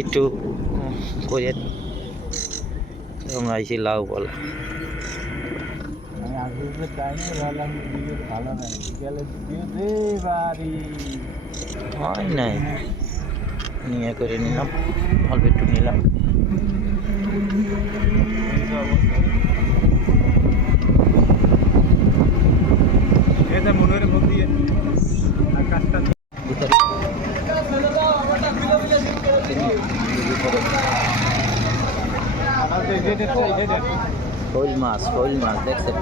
একটু করে এবং আইসি লাউ বলা হয় নাই নিয়ে করে নিলাম অল্প একটু নিলাম মনের মধ্যে আকাশটা শোল মাছ দেখছেন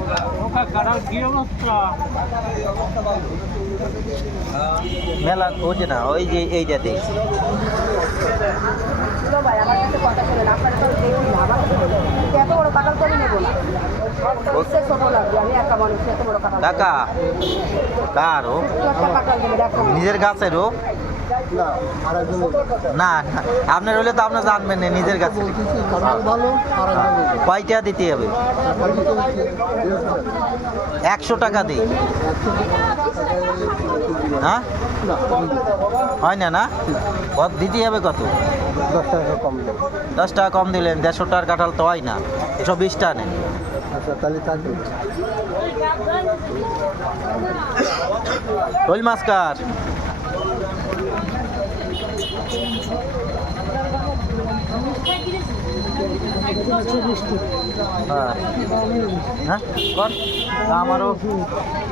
মেলা ওঠে না ওই যে এইটা দেখছি কাকা কার ও নিজের গাছের ও না আপনার হলে তো আপনার জানবেন না নিজের কাছে কয়টা দিতে হবে 100 টাকা দিই হ্যাঁ হয় না না কত দিতে হবে কত 10 টাকা কম দিলেন 150 টাকার কাঁঠাল তো হয় না 120 টাকা নেন শোল মাছ কার হ্যাঁ আমারও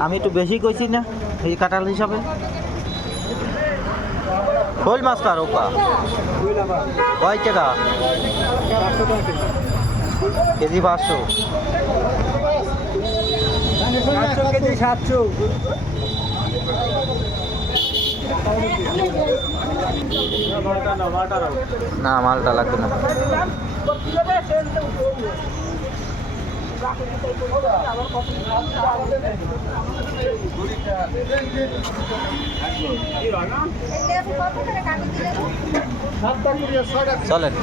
আমি একটু বেশি কইছি না এই কাঁঠাল হিসাবে শোল মাছ কার ওপা কয় টাকা কেজি 500 কেজি 700 না মালটা লাগবে না চলেন